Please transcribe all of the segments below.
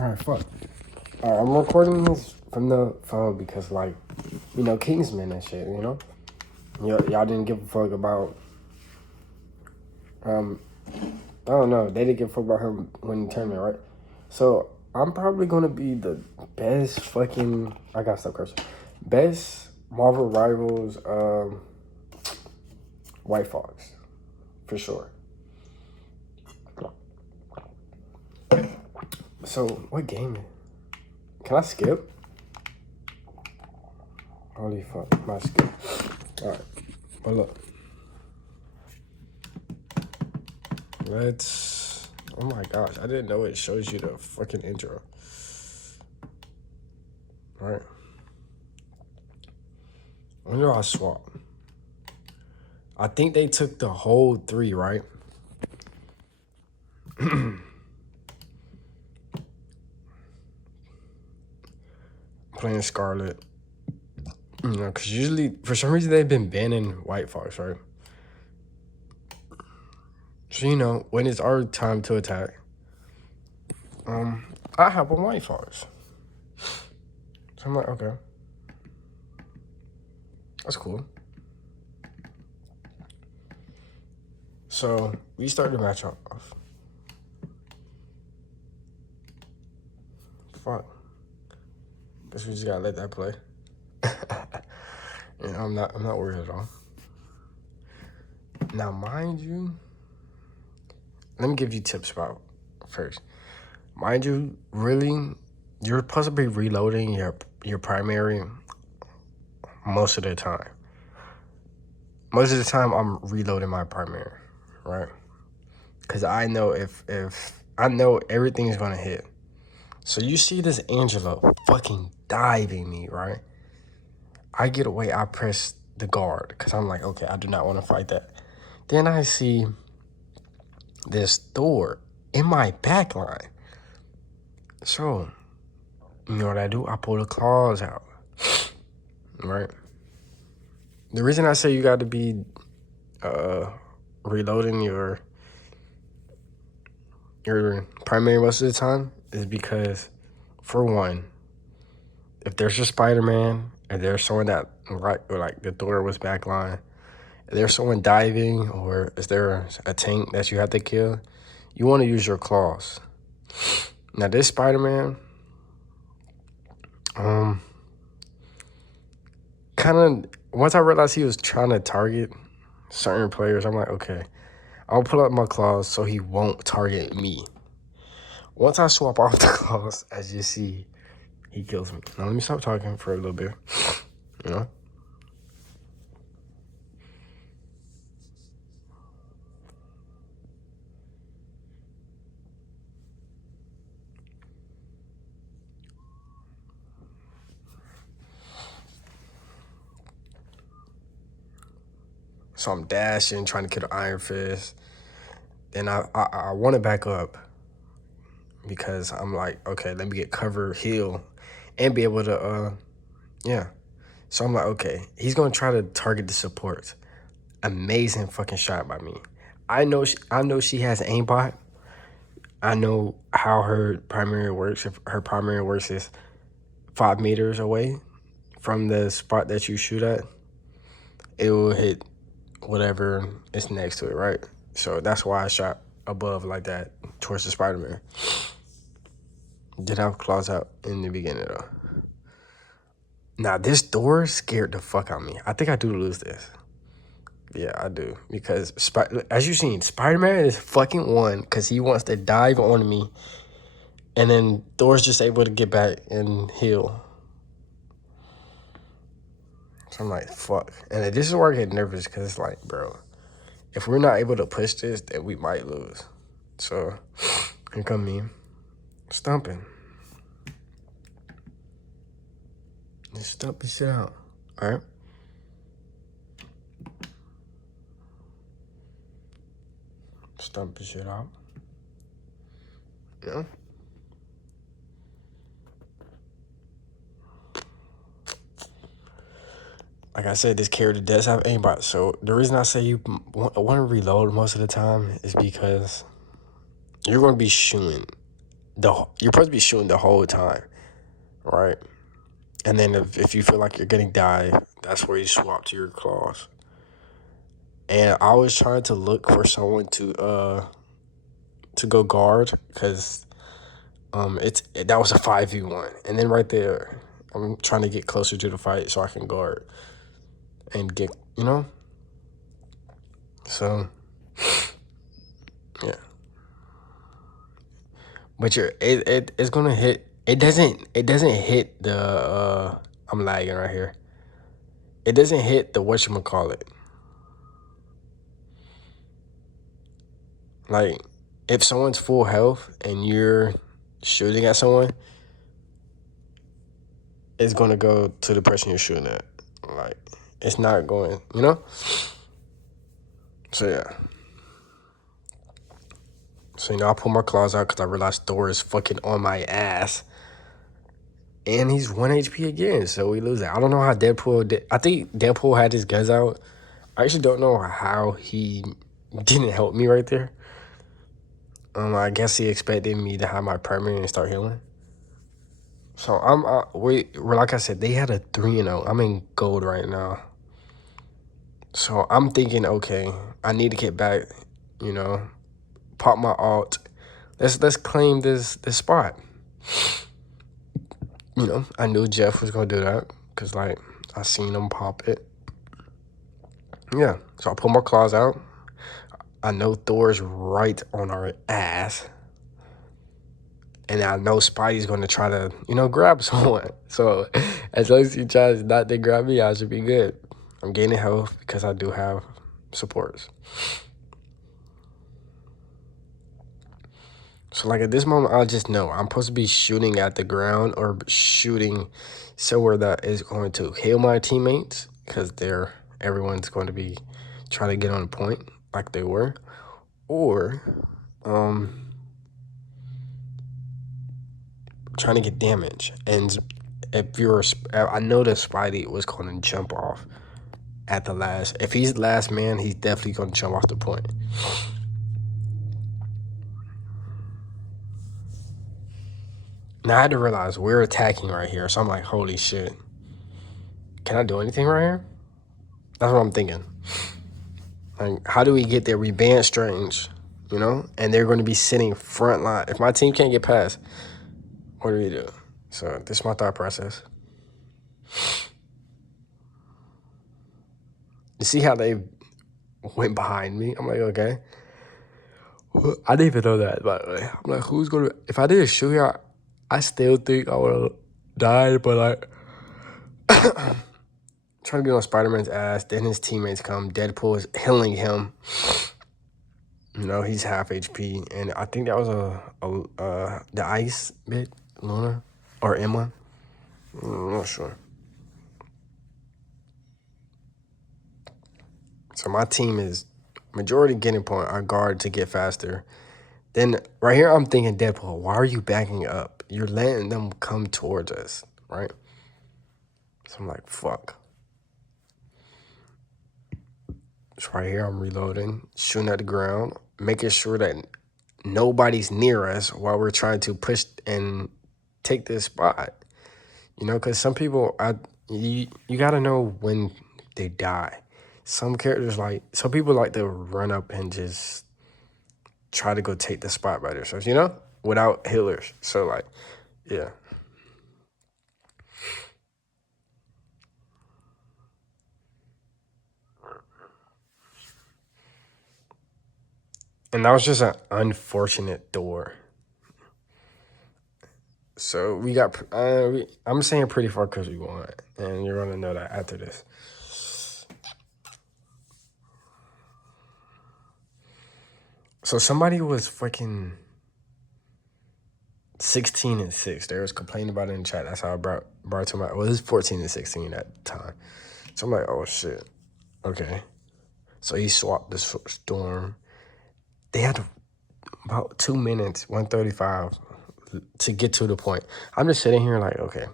Alright, fuck. Alright, I'm recording this from the phone because, like, you know, Kingsman and shit, you know? Y'all didn't give a fuck about, I don't know, they didn't give a fuck about him winning the tournament, right? So, I'm probably gonna be the best fucking, I gotta stop cursing, best Marvel Rivals, Whitefox, for sure. So, what game? Can I skip? Holy fuck, my skip. Alright, well look. Let's, oh my gosh, I didn't know it shows you the fucking intro. Alright. When did I swap? I think they took the whole 3, right? Playing Scarlet. You know, because usually, for some reason, they've been banning Whitefox, right? So, you know, when it's our time to attack, I have a Whitefox. So I'm like, okay. That's cool. So, we start the match off. Fuck. Guess we just gotta let that play. Yeah, I'm not worried at all. Now, mind you, let me give you tips about first. Mind you, really, you're supposed to be reloading your primary most of the time. Most of the time, I'm reloading my primary, right? Because I know if I know everything is gonna hit. So you see this Angela fucking diving me, right? I get away, I press the guard because I'm like, okay, I do not want to fight that. Then I see this Thor in my back line. So, you know what I do? I pull the claws out, right? The reason I say you got to be reloading your primary most of the time is because, for one, if there's a Spider-Man, and there's someone that, like the Thor was backline, if there's someone diving, or is there a tank that you have to kill, you want to use your claws. Now, this Spider-Man, kind of, once I realized he was trying to target certain players, I'm like, okay, I'll pull out my claws so he won't target me. Once I swap off the claws, as you see, he kills me. Now, let me stop talking for a little bit, you know? So I'm dashing, trying to kill the Iron Fist. Then I want to back up because I'm like, okay, let me get cover, heal, and be able to, yeah. So I'm like, okay, he's going to try to target the supports. Amazing fucking shot by me. I know she has aimbot. I know how her primary works. If her primary works is 5 meters away from the spot that you shoot at, it will hit whatever is next to it, right? So that's why I shot above like that towards the Spider-Man. Did have claws out in the beginning though. Now this door scared the fuck out of me. I think I do lose this. Yeah, I do. Because as you've seen, Spider-Man is fucking one because he wants to dive on me. And then Thor's just able to get back and heal. So I'm like, fuck. And this is where I get nervous because it's like, bro, if we're not able to push this, then we might lose. So here come me. Stomping. Just stomp this shit out. All right. Stomp this shit out. Yeah. Like I said, this character does have aimbot. So the reason I say you want to reload most of the time is because you're going to be shooting you're supposed to be shooting the whole time, right? And then if you feel like you're getting dive, that's where you swap to your claws. And I was trying to look for someone to go guard because that was a 5v1, and then right there, I'm trying to get closer to the fight so I can guard and get So yeah, but it's gonna hit. It doesn't hit the. I'm lagging right here. It doesn't hit the whatchamacallit. Like, if someone's full health and you're shooting at someone, it's gonna go to the person you're shooting at. Like, it's not going. So yeah. So I pull my claws out because I realized Thor is fucking on my ass. And he's 1 HP again, so we lose it. I don't know how Deadpool did. I think Deadpool had his guns out. I actually don't know how he didn't help me right there. I guess he expected me to have my permanent and start healing. So we're like I said, they had a 3-0. I'm in gold right now. So I'm thinking, okay, I need to get back, pop my alt. Let's claim this spot. I knew Jeff was gonna do that because like I seen him pop it. Yeah, so I pull my claws out. I know Thor's right on our ass. And I know Spidey's going to try to, grab someone. So as long as he tries not to grab me, I should be good. I'm gaining health because I do have supports. So like at this moment, I just know I'm supposed to be shooting at the ground or shooting somewhere that is going to heal my teammates because everyone's going to be trying to get on a point like they were. Or trying to get damage. And I know that Spidey was going to jump off at the last. If he's the last man, he's definitely going to jump off the point. Now I had to realize we're attacking right here, so I'm like, holy shit. Can I do anything right here? That's what I'm thinking. Like, how do we get there? We ban Strange, and they're going to be sitting front line. If my team can't get past, what do we do? So this is my thought process. You see how they went behind me? I'm like, okay. I didn't even know that, by the way. I'm like, who's gonna? If I did a shoot here, I still think I would have died, but like, trying to get on Spider-Man's ass. Then his teammates come. Deadpool is healing him. He's half HP, and I think that was the ice bit, Luna or Emma. I'm not sure. So my team is majority getting point. Our guard to get faster. Then right here, I'm thinking, Deadpool, why are you backing up? You're letting them come towards us, right? So I'm like, fuck. So right here, I'm reloading, shooting at the ground, making sure that nobody's near us while we're trying to push and take this spot. Because some people, you got to know when they die. Some people like to run up and just try to go take the spot by themselves, without healers. So like, yeah. And that was just an unfortunate door. So we got, I'm saying pretty far because we won. And you're going to know that after this. So somebody was freaking 16-6. They was complaining about it in the chat. That's how I brought it to my, well, it was 14-16 at the time. So I'm like, oh shit. Okay. So he swapped the storm. They had about 2 minutes, 135 to get to the point. I'm just sitting here like, okay,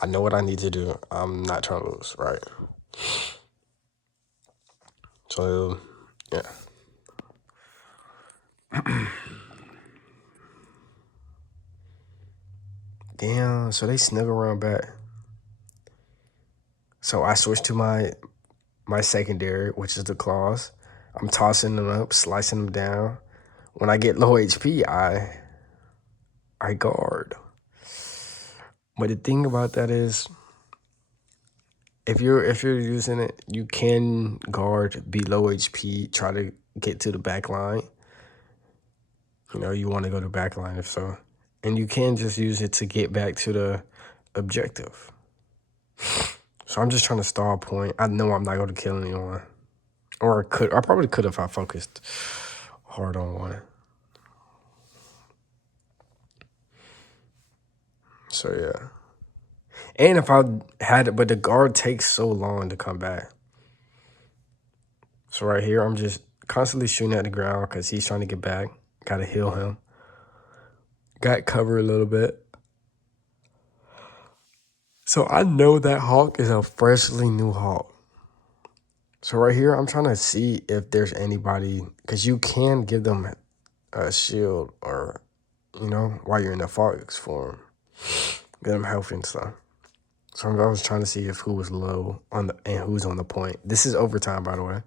I know what I need to do. I'm not trying to lose, right? So, yeah. Damn, so they snuggle around back. So I switched to my secondary, which is the claws. I'm tossing them up, slicing them down. When I get low HP, I guard. But the thing about that is, if you're using it, you can guard, be low HP, try to get to the back line. You know, you want to go to back line if so. And you can just use it to get back to the objective. So I'm just trying to stall a point. I know I'm not going to kill anyone. Or I probably could if I focused hard on one. So yeah. And if I had it, but the guard takes so long to come back. So right here, I'm just constantly shooting at the ground because he's trying to get back. Gotta heal him. Got cover a little bit. So I know that hawk is a freshly new hawk. So right here, I'm trying to see if there's anybody, because you can give them a shield or, you know, while you're in the fox form. Get them health and stuff. So I was trying to see if who was low on and who's on the point. This is overtime, by the way.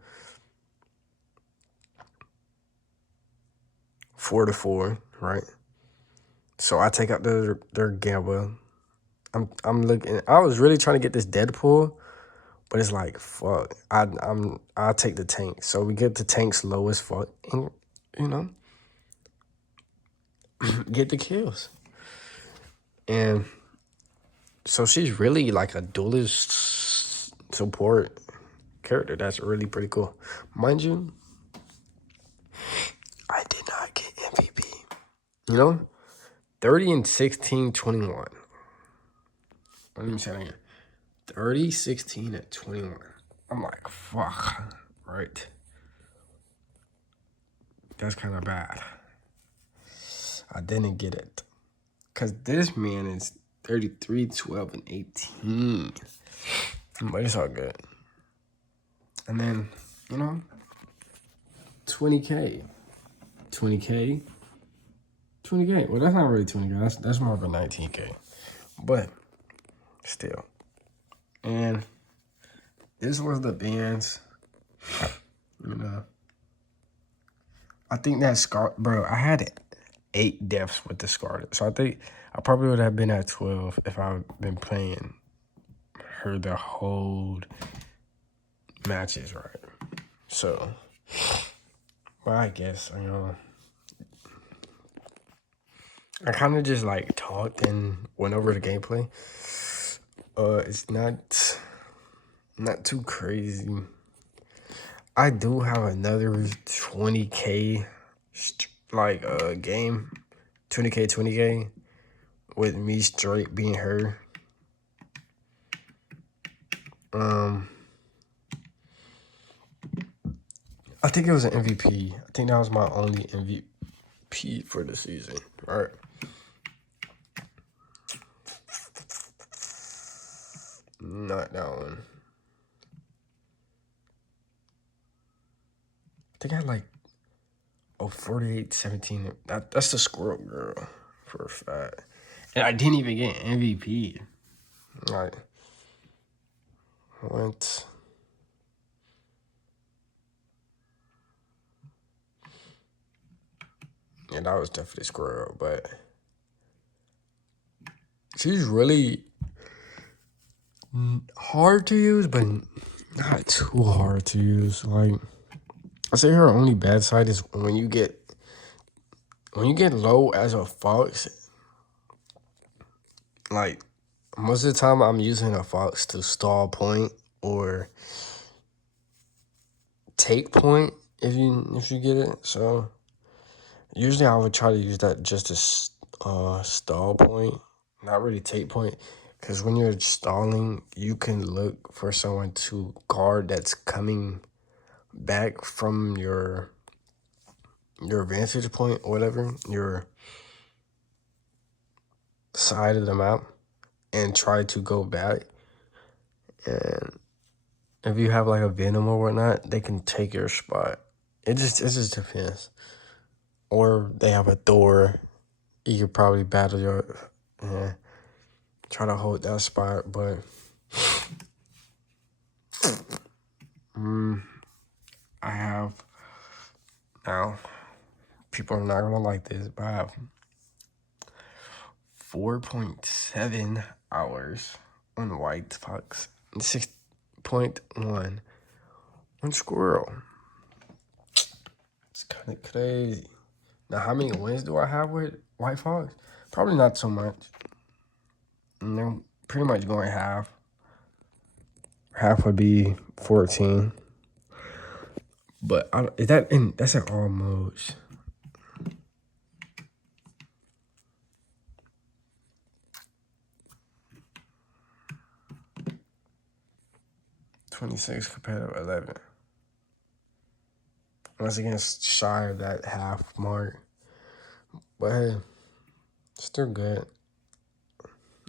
4-4, right? So I take out their gamble. I'm looking. I was really trying to get this Deadpool, but it's like fuck. I'll take the tank. So we get the tanks low as fuck, and you know, get the kills. And so she's really like a duelist support character. That's really pretty cool. Mind you, I did not get MVP. You know, 30 and 16, 21. Let me say that again. 30, 16, and 21. I'm like, fuck. Right. That's kind of bad. I didn't get it. Because this man is 33, 12, and 18. But it's all good. And then, you know, 20K. 20K. 20K. Well, that's not really 20K. That's more of a 19K. But still. And this was the bands. You know. I think that Scar, bro, I had 8 deaths with the Scar. So I think I probably would have been at 12 if I've been playing her the whole matches, right? So, well, I guess, you know, I kind of just like talked and went over the gameplay. It's not too crazy. I do have another 20K like game, 20K with me straight being her. I think it was an MVP. I think that was my only MVP for the season. All right. Not that one. I think I had like 48, 17. That's the squirrel girl for a fact. And I didn't even get MVP. Like, went. Yeah, that was definitely squirrel, but she's really hard to use, but not too hard to use. Like, I say her only bad side is when you get low as a fox. Like, most of the time I'm using a fox to stall point or take point if you get it. So usually I would try to use that just to stall point, not really take point. Because when you're stalling, you can look for someone to guard that's coming back from your vantage point or whatever, your side of the map, and try to go back. And if you have like a venom or whatnot, they can take your spot. It just depends. Or they have a Thor. You could probably battle your Try to hold that spot, but I have now. People are not gonna like this, but I have 4.7 hours on Whitefox and 6.1 on Squirrel. It's kind of crazy. Now, how many wins do I have with Whitefox? Probably not so much. Pretty much going half. Half would be 14. But that's in all modes. $26 compared to 11. Once again, shy of that half mark. But hey, still good.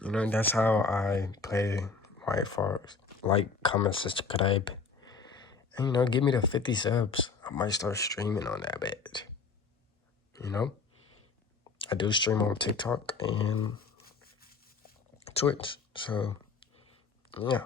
That's how I play Whitefox. Like, comment, subscribe. And, give me the 50 subs. I might start streaming on that bit. I do stream on TikTok and Twitch. So, yeah.